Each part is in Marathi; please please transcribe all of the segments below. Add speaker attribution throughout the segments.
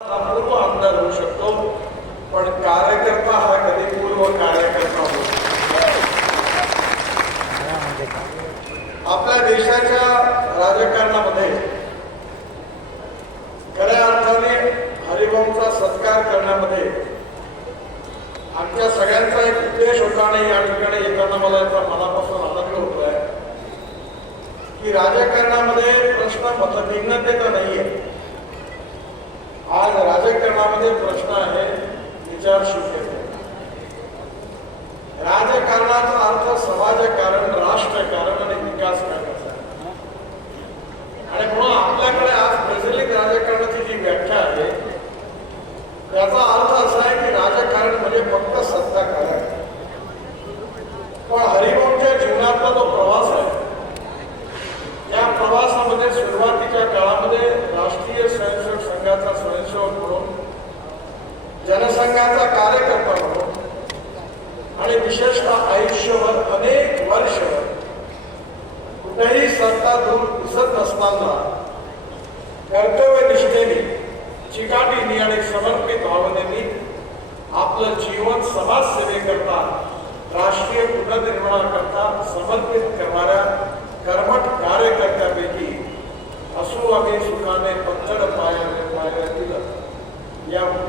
Speaker 1: पूर्व आमदार होऊ शकतो पण कार्यकर्ता हा कधी पूर्व कार्यकर्ता आपल्या देशाच्या राजकारणामध्ये खऱ्या अर्थाने हरिभाऊचा सत्कार करण्यामध्ये आमच्या सगळ्यांचा एक उद्देश होता आणि या ठिकाणी येताना मला याचा मनापासून आनंद होतोय की राजकारणामध्ये प्रश्न मतभिन्नतेचा नाहीये. कार्यक्रमामध्ये प्रश्न आहे विचारशीलतेचा राजकारणाचा अर्थ समाजकारण राष्ट्र आणि विकास करण्याचा आहे. आणि म्हणून आपल्याकडे आज प्रचलित राजकारणाची जी व्याख्या आहे त्याचा अर्थ असा आहे की राजकारण म्हणजे फक्त सत्ता कारण पण हरिभाऊच्या जीवनातला जो प्रवास आहे या प्रवासामध्ये सुरुवातीच्या काळामध्ये राष्ट्रीय स्वयंसेवक संघाचा स्वयंसेवक म्हणून जनसंघाचा कार्यकर्ता म्हणून आणि विशेषतः आयुष्यभर अनेक वर्ष कुठेही सत्ता दूर दिसत नसताना कर्तव्यनिष्ठेने चिकाटीने आणि समर्पित भावनेने आपलं जीवन समाजसेवेकरता राष्ट्रीय पुनर्निर्माणाकरता समर्पित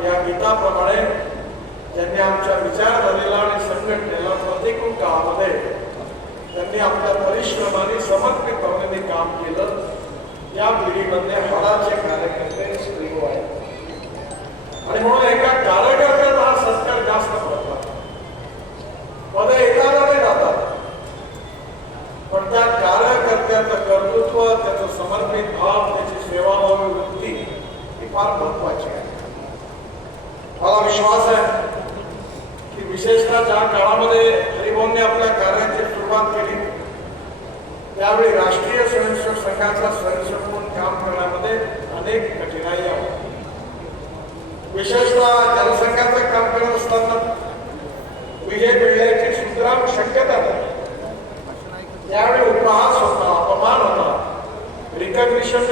Speaker 1: या गीताप्रमाणे त्यांनी आमच्या विचार झालेला आणि संघटनेला प्रतिकूल काळामध्ये त्यांनी आपल्या परिश्रमाने समर्पित भावनेने काम केलं. या पिढीमध्ये हाडाचे कार्यकर्ते स्त्रीव आहेत आणि म्हणून एका कार्यकर्त्याचा हा सत्कार जास्त पडतात. पद येताना नाही जातात. पण त्या कार्यकर्त्याचं कर्तृत्व त्याचं समर्पित भाव त्याची सेवाभावी वृत्ती ही फार महत्वाची आहे. मला विश्वास आहे की विशेषतः ज्या काळामध्ये हरिभाऊंनी आपल्या कार्याची सुरुवात केली त्यावेळी राष्ट्रीय स्वयंसेवक संघाचा स्वयंसेवक म्हणून काम करण्यामध्ये अनेक कठीणाई आल्या विशेषतः जनसंघाचं काम करत असताना विजय मिळण्याची सुद्राम शक्यता नाही त्यावेळी उपहास होता अपमान होता रिकग्निशन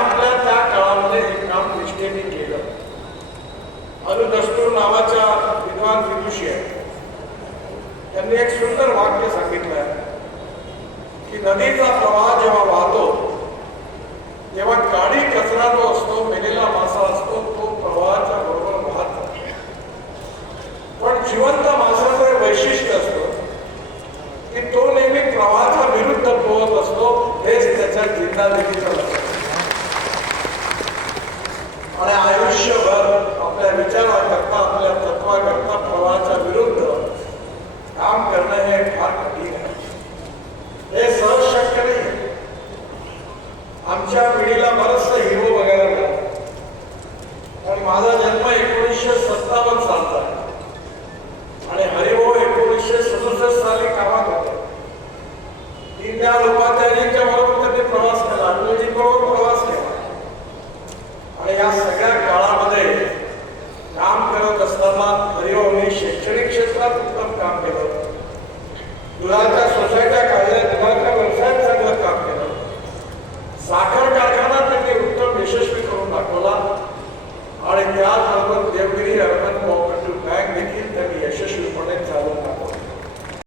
Speaker 1: आपल्या त्या काळामध्ये हे काम निष्ठेने केलं अनुदस्तूर नावाच्या विद्वान विदुषी आहे त्यांनी एक सुंदर वाक्य सांगितलं आहे की नदीचा प्रवाह जेव्हा वाहतो जेव्हा काळी कचरा जो असतो मेलेला मासा असतो तो प्रवाहाच्या बरोबर वाहत जातो. पण जिवंत मासाचं एक वैशिष्ट्य असतं की तो नेहमी प्रवाहाच्या विरुद्ध पोहत असतो हेच त्याच्या जिंदादिलीचं लक्षण आणि आयुष्यभर आपल्या विचाराकरता आपल्या तत्वाकरता प्रवाहाच्या विरुद्ध काम करणं हे फार कठीण आहे हे सहज शक्य नाही आमच्या पिढीला बरचसं हिरो बघायला मिळालं कारण माझा जन्म एकोणीसशे सत्तावन्न सालचा आहे आणि हरिभाऊ एकोणीसशे सदुसष्ट साली कामात होते दीनदयाळ उपाध्यायजींच्या बरोबर त्यांनी प्रवास केला अटलजी बरोबर प्रवास केला आणि या सगळ्या काळामध्ये काम करत असताना हरिभाऊने शैक्षणिक क्षेत्रात उत्तम काम केलं. मुलाच्या